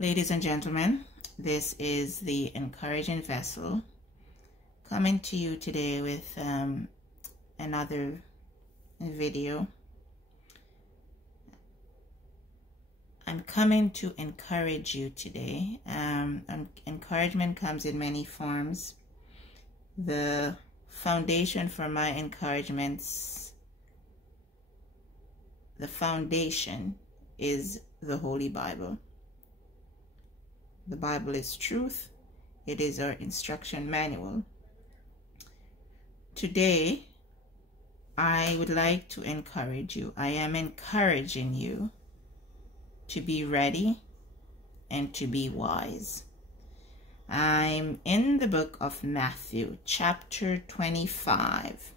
Ladies and gentlemen, this is the Encouraging Vessel coming to you today with another video. I'm coming to encourage you today. Encouragement comes in many forms. The foundation for my encouragements, the foundation is the Holy Bible. The Bible is truth. It is our instruction manual. Today, I would like to encourage you. I am encouraging you to be ready and to be wise. I'm in the book of Matthew, chapter 25.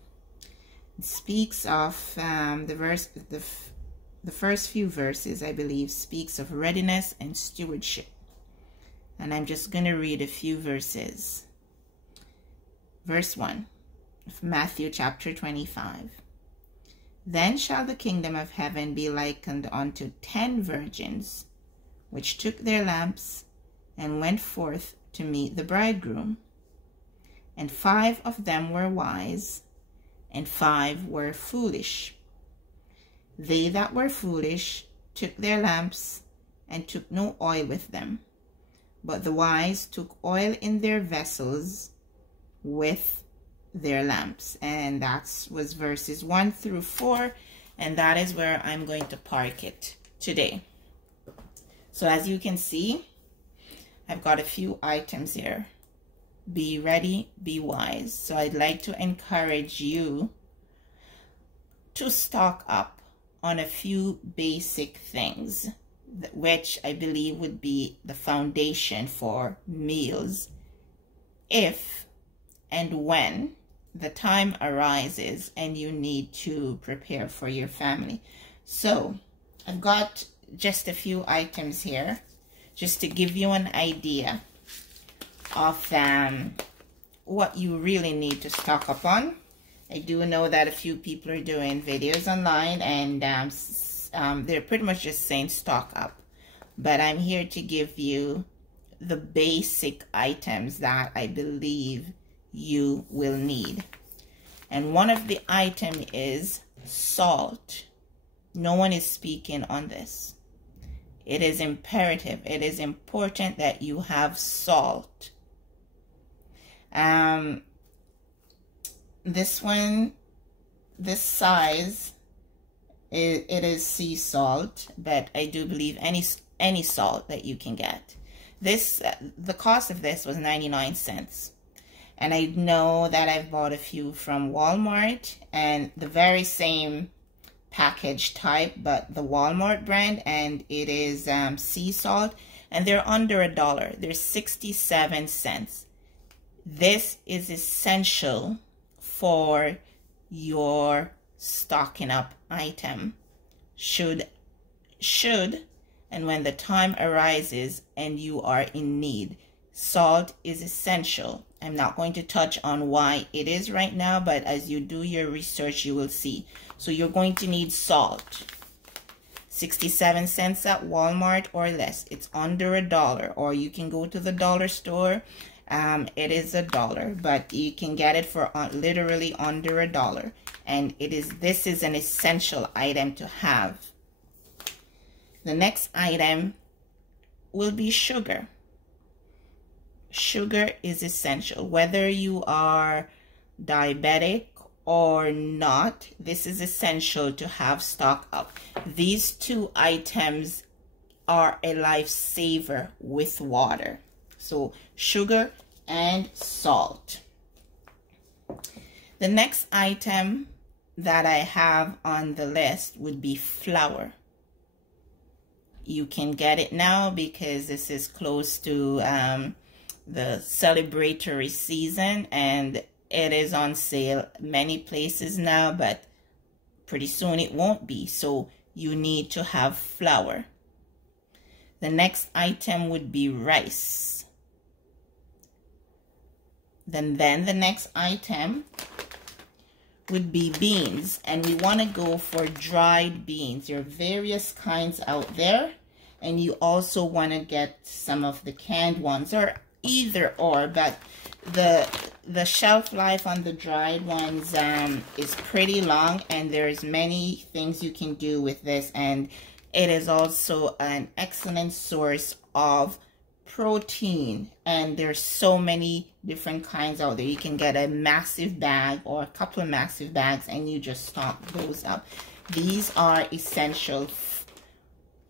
It speaks of the first few verses, I believe, speaks of readiness and stewardship. And I'm just going to read a few verses. Verse 1 of Matthew chapter 25. Then shall the kingdom of heaven be likened unto 10 virgins, which took their lamps and went forth to meet the bridegroom. And 5 of them were wise, and 5 were foolish. They that were foolish took their lamps, and took no oil with them. But the wise took oil in their vessels with their lamps. And that was verses 1 through 4. And that is where I'm going to park it today. So as you can see, I've got a few items here. Be ready, be wise. So I'd like to encourage you to stock up on a few basic things, which I believe would be the foundation for meals if and when the time arises and you need to prepare for your family. So I've got just a few items here just to give you an idea of what you really need to stock up on. I do know that a few people are doing videos online and they're pretty much just saying stock up, but I'm here to give you the basic items that I believe you will need. And one of the item is salt. No one is speaking on this. It is imperative. It is important that you have salt. This one, this size, it is sea salt, but I do believe any salt that you can get. This, the cost of this was 99 cents. And I know that I've bought a few from Walmart and the very same package type, but the Walmart brand, and it is sea salt, and they're under $1. They're 67 cents. This is essential for your stocking up item. Should and when the time arises and you are in need, salt is essential. I'm not going to touch on why it is right now, but as you do your research, you will see. So you're going to need salt. 67 cents at Walmart or less. It's under $1, or you can go to the dollar store. It is $1, but you can get it for literally under $1. And this is an essential item to have. The next item will be sugar. Sugar is essential. Whether you are diabetic or not, this is essential to have stock up. These two items are a lifesaver with water. So sugar and salt. The next item that I have on the list would be flour. You can get it now because this is close to the celebratory season, and it is on sale many places now, but pretty soon it won't be. So you need to have flour. The next item would be rice. Then the next item would be beans, and we want to go for dried beans. There are various kinds out there, and you also want to get some of the canned ones, or either or, but the shelf life on the dried ones is pretty long, and there's many things you can do with this, and it is also an excellent source of protein, and there's so many different kinds out there. You can get a massive bag or a couple of massive bags, and you just stock those up. These are essential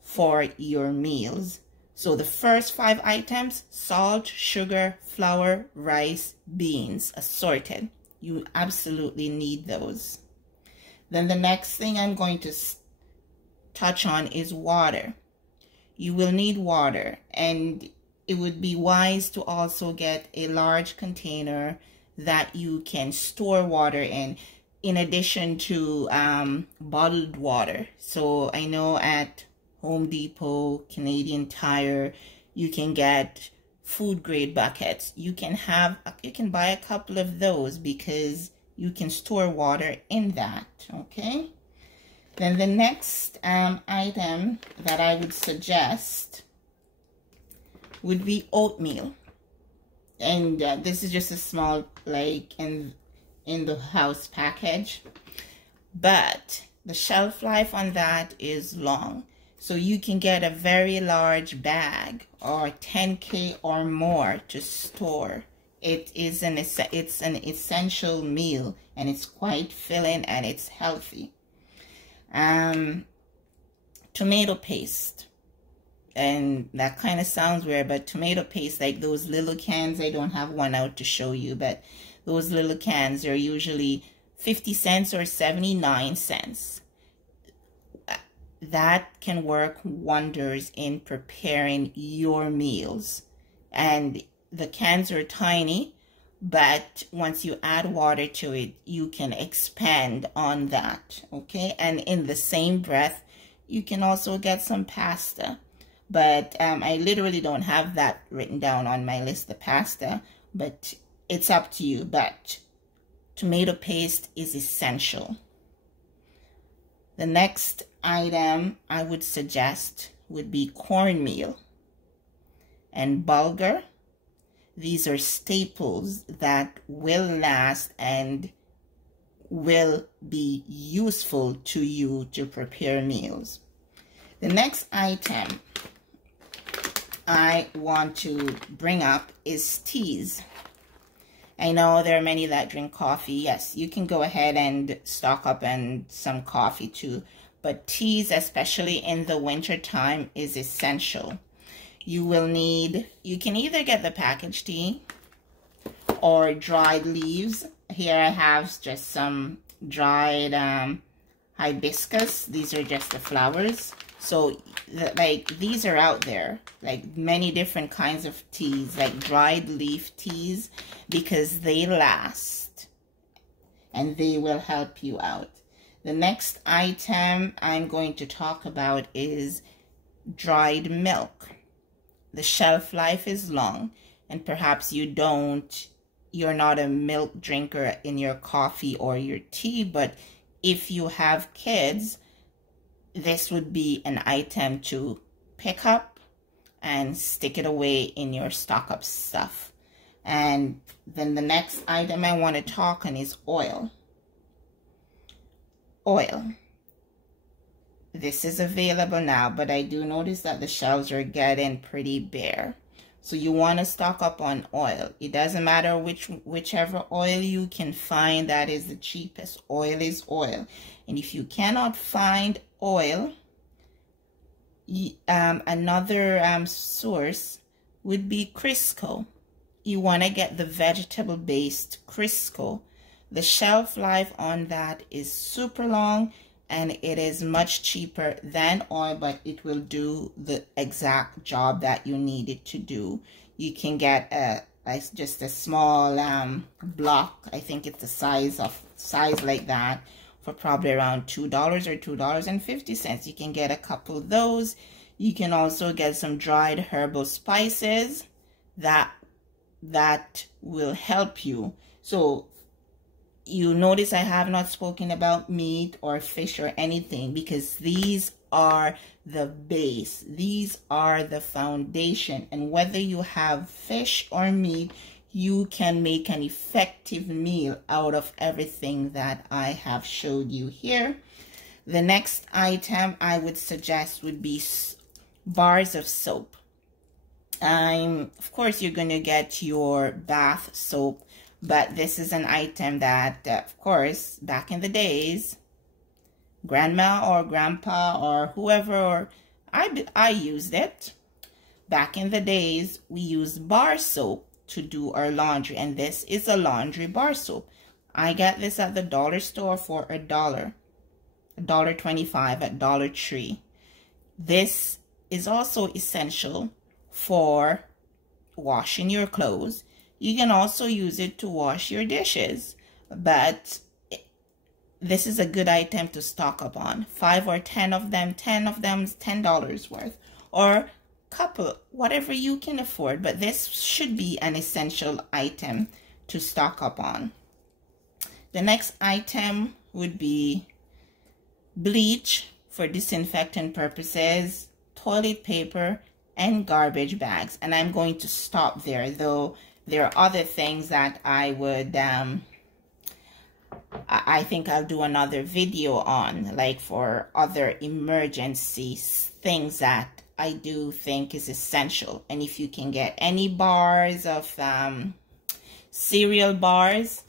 for your meals. So the first 5 items: salt, sugar, flour, rice, beans, assorted. You absolutely need those. Then the next thing I'm going to touch on is water. You will need water, and it would be wise to also get a large container that you can store water in addition to bottled water. So I know at Home Depot, Canadian Tire, you can get food grade buckets. You can buy a couple of those because you can store water in that. Okay. Then the next item that I would suggest would be oatmeal, and this is just a small, like, in the house package, but the shelf life on that is long. So you can get a very large bag, or 10K or more, to store. It's an essential meal, and it's quite filling, and it's healthy. Tomato paste, and that kind of sounds weird, but tomato paste, like those little cans, I don't have one out to show you, but those little cans are usually 50 cents or 79 cents. That can work wonders in preparing your meals. And the cans are tiny, but once you add water to it, you can expand on that, okay? And in the same breath, you can also get some pasta. But I literally don't have that written down on my list, the pasta, but it's up to you. But tomato paste is essential. The next item I would suggest would be cornmeal and bulgur. These are staples that will last and will be useful to you to prepare meals. The next item I want to bring up is teas. I know there are many that drink coffee. Yes, you can go ahead and stock up on some coffee too. But teas, especially in the winter time, is essential. You will need, you can either get the packaged tea or dried leaves. Here I have just some dried hibiscus. These are just the flowers. So, like, these are out there, like many different kinds of teas, like dried leaf teas, because they last and they will help you out. The next item I'm going to talk about is dried milk. The shelf life is long, and perhaps you're not a milk drinker in your coffee or your tea, but if you have kids, this would be an item to pick up and stick it away in your stock up stuff. And then the next item I want to talk on is oil. Oil. This is available now, but I do notice that the shelves are getting pretty bare. So you want to stock up on oil. It doesn't matter whichever oil you can find that is the cheapest. Oil is oil. And if you cannot find oil, another source would be Crisco. You want to get the vegetable-based Crisco. The shelf life on that is super long, and it is much cheaper than oil, but it will do the exact job that you need it to do. You can get just a small block. I think it's the size like that, for probably around $2 or $2.50. You can get a couple of those. You can also get some dried herbal spices that will help you. So you notice I have not spoken about meat or fish or anything, because these are the base. These are the foundation. And whether you have fish or meat, you can make an effective meal out of everything that I have showed you here. The next item I would suggest would be bars of soap. Of course, you're going to get your bath soap, but this is an item that, of course, back in the days, grandma or grandpa or whoever, or I used it. Back in the days, we used bar soap to do our laundry, and this is a laundry bar soap. I got this at the dollar store for $1.25 at Dollar Tree. This is also essential for washing your clothes. You can also use it to wash your dishes, but this is a good item to stock up on. 5 or 10 of them. 10 of them is $10 worth, or couple, whatever you can afford, but this should be an essential item to stock up on. The next item would be bleach for disinfectant purposes, toilet paper, and garbage bags. And I'm going to stop there, though there are other things that I would I think I'll do another video on, like for other emergency things that I do think is essential. And if you can get any bars of cereal bars,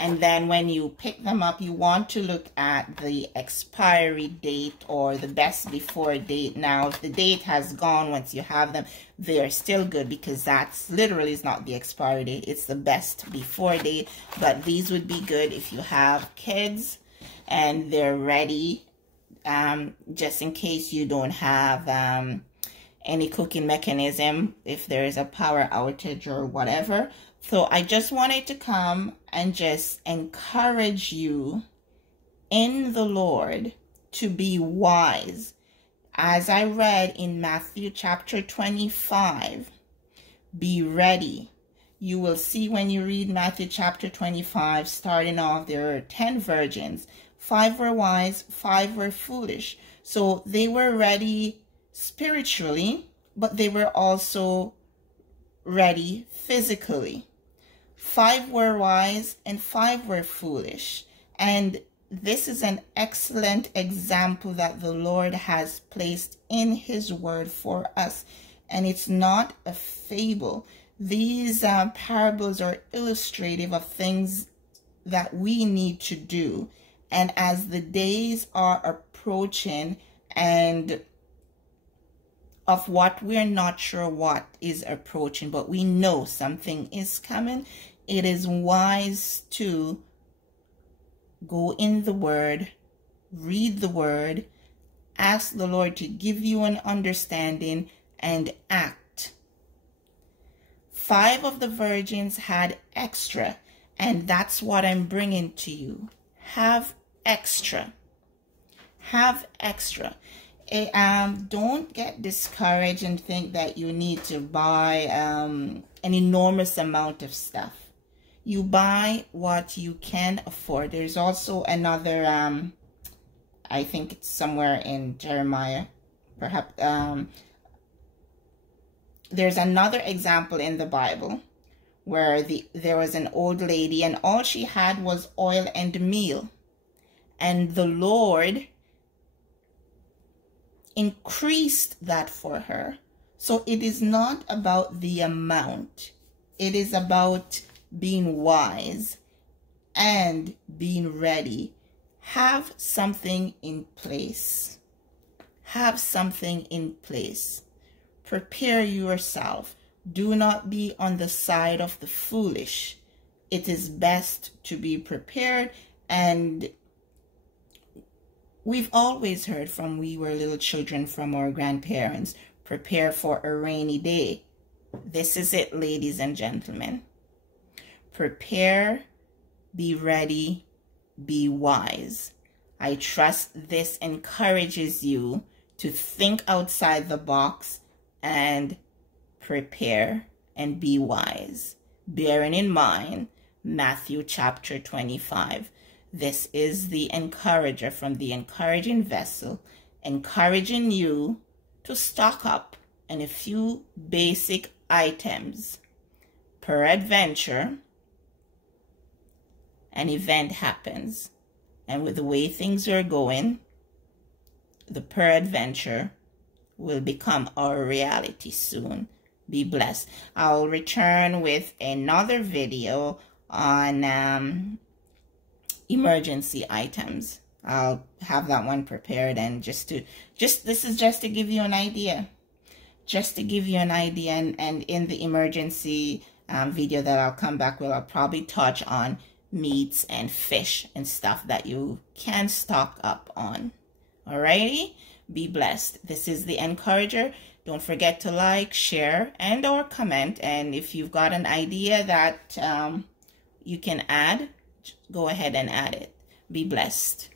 and then when you pick them up, you want to look at the expiry date or the best before date. Now, if the date has gone once you have them, they're still good, because that's literally is not the expiry date. It's the best before date. But these would be good if you have kids and they're ready, just in case you don't have any cooking mechanism, if there is a power outage or whatever. So I just wanted to come and just encourage you in the Lord to be wise. As I read in Matthew chapter 25, be ready. You will see when you read Matthew chapter 25, starting off, there are 10 virgins. 5 were wise, 5 were foolish. So they were ready spiritually, but they were also ready physically. 5 were wise and 5 were foolish. And this is an excellent example that the Lord has placed in his word for us. And it's not a fable. These parables are illustrative of things that we need to do. And as the days are approaching, and of what we're not sure what is approaching, but we know something is coming, it is wise to go in the word, read the word, ask the Lord to give you an understanding, and act. 5 of the virgins had extra, and that's what I'm bringing to you. Have extra. Have extra. Don't get discouraged and think that you need to buy an enormous amount of stuff. You buy what you can afford. There's also another, I think it's somewhere in Jeremiah, perhaps. There's another example in the Bible where there was an old lady, and all she had was oil and meal. And the Lord increased that for her. So it is not about the amount. It is about being wise and being ready. Have something in place. Have something in place. Prepare yourself. Do not be on the side of the foolish. It is best to be prepared. And we've always heard from we were little children from our grandparents, prepare for a rainy day. This is it, ladies and gentlemen. Prepare, be ready, be wise. I trust this encourages you to think outside the box and prepare and be wise, bearing in mind Matthew chapter 25. This is the encourager from the encouraging vessel, encouraging you to stock up on a few basic items. Peradventure, an event happens, and with the way things are going, the peradventure will become our reality soon. Be blessed. I'll return with another video on emergency items. I'll have that one prepared, and this is just to give you an idea. Just to give you an idea, and in the emergency video that I'll come back with, I'll probably touch on meats and fish and stuff that you can stock up on. Alrighty? Be blessed. This is the Encourager. Don't forget to like, share, and or comment. And if you've got an idea that you can add, go ahead and add it. Be blessed.